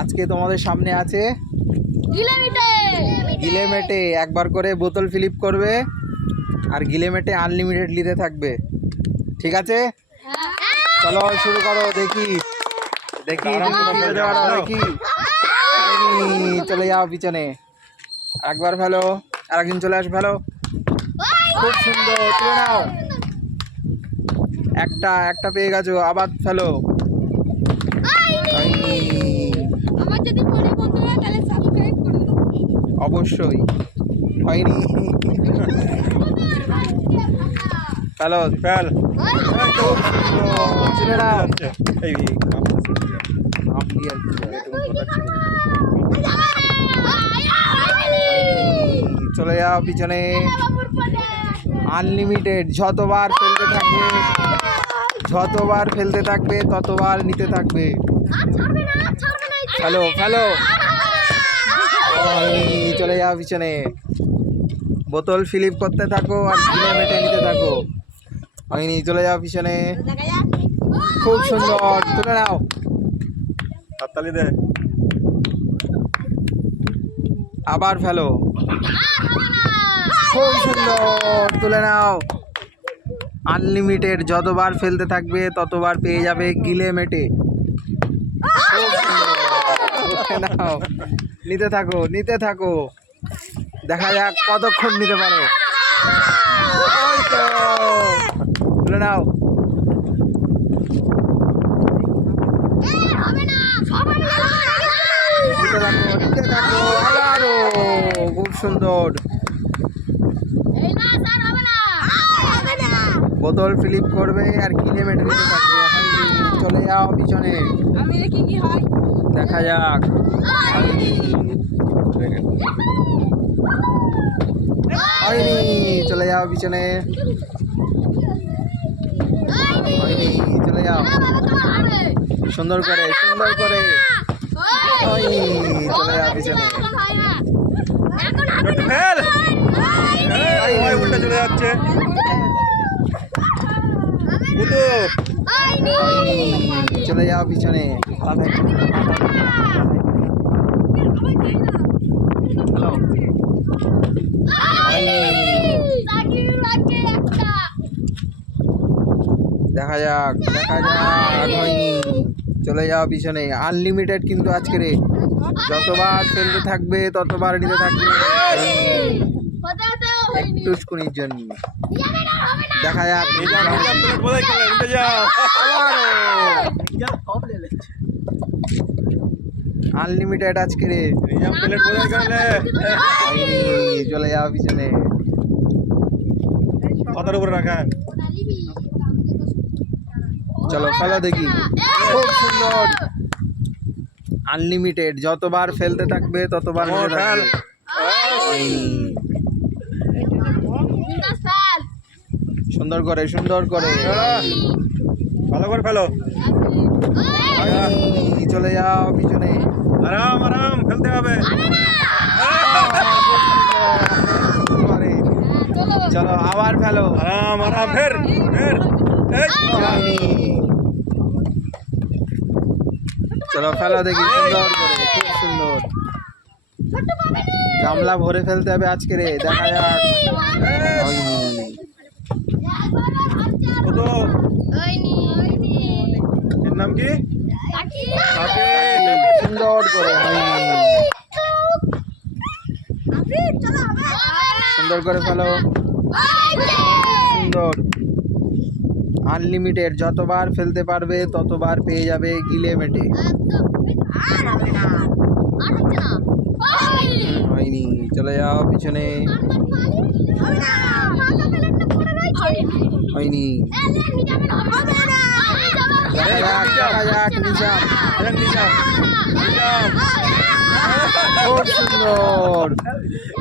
আজকে তোমাদের সামনে আছে গিলেমেটে। একবার করে বোতল ফিলিপ করবে আর গিলেমেটে আনলিমিটেড নিতে থাকবে, ঠিক আছে? চলো শুরু করো, দেখি দেখি দেখি। চলে যাও পিছনে, একবার ফেলো, আরেকদিন চলে আসো, ফেলো। খুব সুন্দর, তুলে নাও। একটা একটা পেয়ে গেছো, আবার ফেলো। অবশ্যই হয়নি। ফেলো, ফেল। তুলে নাও। চলে যাও পিছনে। আনলিমিটেড, যতবার ফেলতে থাকবে, যতবার ফেলতে থাকবে ততবার নিতে থাকবে। ফেলো ফেলো। চলে যাও পিছনে, বোতল ফিলিপ করতে থাকো আর গিলেমেটে নিতে থাকো। হয়নি, চলে যাও পিছনে। খুব সুন্দর, তুলে নাও। হাততালি দে। আবার ফেলো। খুব সুন্দর, তুলে নাও। আনলিমিটেড, যতবার ফেলতে থাকবে ততবার পেয়ে যাবে গিলেমেটে। খুব সুন্দর, তুলে নাও। নিতে থাকো নিতে থাকো, দেখা যাক কতক্ষণ নিতে পারো। তুলে নাও। নিতে থাকো নিতে থাকো, আবারও। খুব সুন্দর, বোতল ফিলিপ করবে আর গিলেমেটে নিতে থাকবে। চলে যাও পিছনে, দেখা যাক। হয়নি, চলে যাও পিছনে। হয়নি, চলে যাও। সুন্দর করে সুন্দর করে। হয়নি, চলে যাও পিছনে। চলে যাচ্ছে। চলে যাও পিছনে। দেখা যাক দেখা যাক। হয়নি, চলে যাও পিছনে। আনলিমিটেড কিন্তু আজকে রে, যতবার ফেলতে থাকবে ততবার নিতে থাকবে। একটুকুনির জন্য দেখা যাক। আনলিমিটেড আজকে রে, চলে যাও পিছনে। কথার উপরে রাখা। চলো ফেলো দেখি। খুব সুন্দর, আনলিমিটেড, যতবার ফেলতে থাকবে ততবার নিতে থাকবে। সুন্দর করে সুন্দর করে, ভালো করে ফেলো। চলে যাও পিছনে, আরাম আরাম ফেলতে হবে। চলো আবার ফেলো, আরাম আরাম। ফের ফের। চলো ফেলো দেখি, সুন্দর করে, খুব সুন্দর। গামলা ভরে ফেলতে হবে আজকে রে, দেখা যাক। এর নাম কি? সুন্দর করে। সুন্দর করে ফেলো। সুন্দর, আনলিমিটেড, যতবার ফেলতে পারবে ততবার পেয়ে যাবে গিলেমেটে। হয়নি, চলে যাও পিছনে। হয়নি, দেখা যাক দেখা যাক। খুব সুন্দর,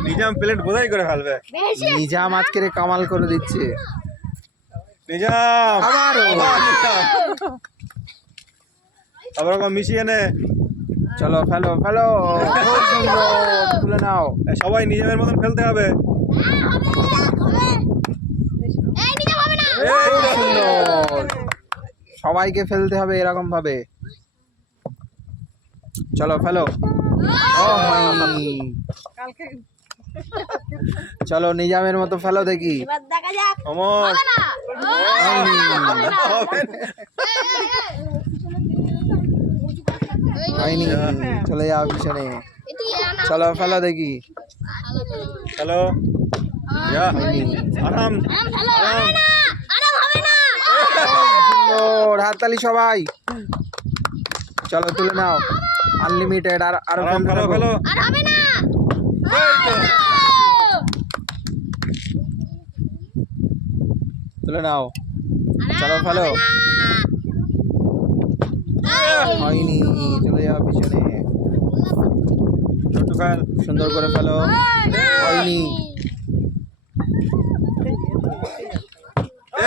নিজাম প্লেট বোঝাই করে ফেলবে। নিজাম আজকে কামাল করে দিচ্ছে। নিজাম আবার মিশিয়ে নে। চলো ফেলো ফেলো। খুব সুন্দর, তুলে নাও। সবাই নিজামের মতন ফেলতে হবে। সুন্দর, সবাইকে ফেলতে হবে এরকম ভাবে। চলো ফেলো। ও হয়নি। চলো নিজামের মতো ফেলো দেখি। এবার দেখা যাক। অমর হয়নি। হয়নি, চলে যাও পিছনে। চলো ফেলো দেখি। হ্যালো ইয়া আরাম আরাম সুন্দর, হাততালি সবাই। চলো তুলে নাও। আনলিমিটেড আর আরো আরাম ফেলতে ফেলো থাকো। ফেলো তুলে নাও। চলো ফেলো। হয়নি, চলে যাও পিছনে। ছোট্টু ফেল সুন্দর করে ফেলো। হয়নি।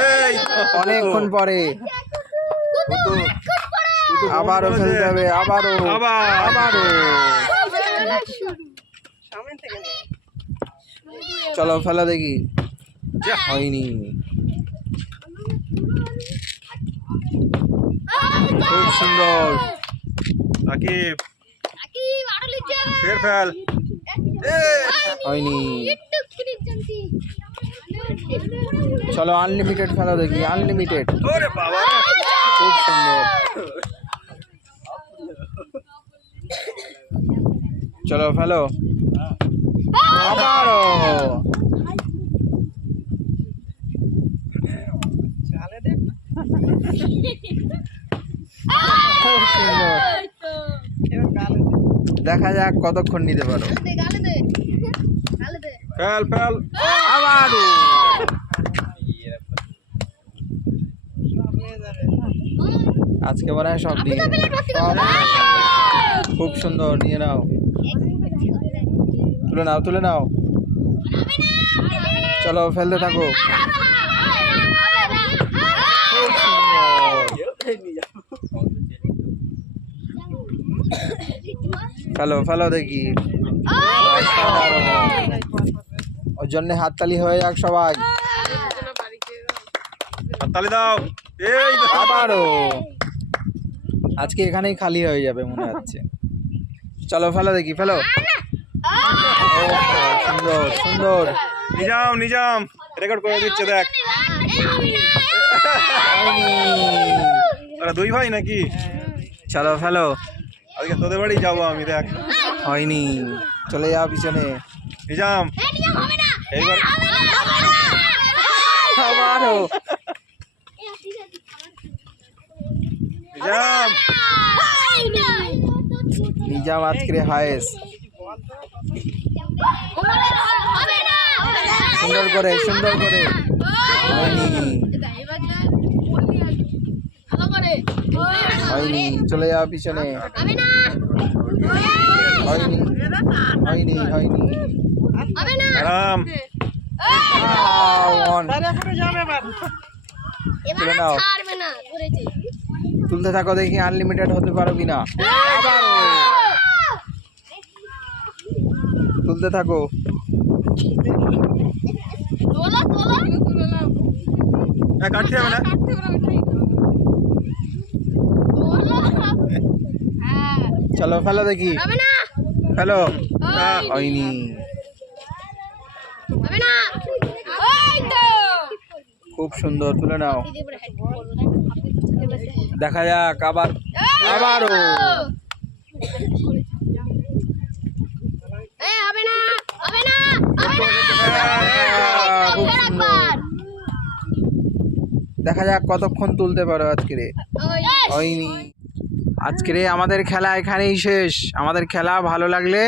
এই অনেকক্ষণ পরে আবারও ফেলতে হবে। আবারও আবারও। চলো ফেলো দেখি। হয়নি। খুব সুন্দর। সাকিব ফের ফেল হয়নি। চলো আনলিমিটেড ফেলো দেখি। আনলিমিটেড। ওরে বাবা খুব সুন্দর। চলো ফেলো। আবারও। খুব সুন্দর। দেখা যাক কতক্ষণ নিতে পারো। ফেল ফেল আবারও। আজকে মনে হয় সব দিয়ে সব। খুব সুন্দর, নিয়ে নাও। তুলে নাও, তুলে নাও। চলো ফেলতে থাকো। খুব সুন্দর। ফেলো ফেলো দেখি। ওর জন্য হাততালি হয়ে যাক সবাই। হাততালি দাও এই আবারও। আজকে এখানেই খালি হয়ে যাবে মনে হচ্ছে। চলো ফেলো দেখি। ফেলো। সুন্দর সুন্দর। নিজাম রেকর্ড করে দিচ্ছে দেখ। তোরা দুই ভাই নাকি? চলো ফেলো। আজকে তোদের বাড়ি যাবো আমি দেখ। হয়নি, চলে যাও পিছনে। নিজাম এইবার আবারও। নিজাম নিজাম আজকে হায়েস। সুন্দর করে, সুন্দর করে। হয়নি, হয়নি, চলে যাও পিছনে। হয়নি, হয়নি, হয়নি। আরাম On. তুলে নাও। তুলতে থাকো দেখি আনলিমিটেড হতে পারো কিনা। আবারও। তুলতে থাকো। কাটতে হবে না চলো ফেলো দেখি। ফেলো। হয়নি। খুব সুন্দর, তুলে নাও। দেখা যাক আবার। আবারও। খুব সুন্দর। দেখা যাক কতক্ষণ তুলতে পারো আজকে। হয়নি। আজকে আমাদের খেলা এখানেই শেষ। আমাদের খেলা ভালো লাগলে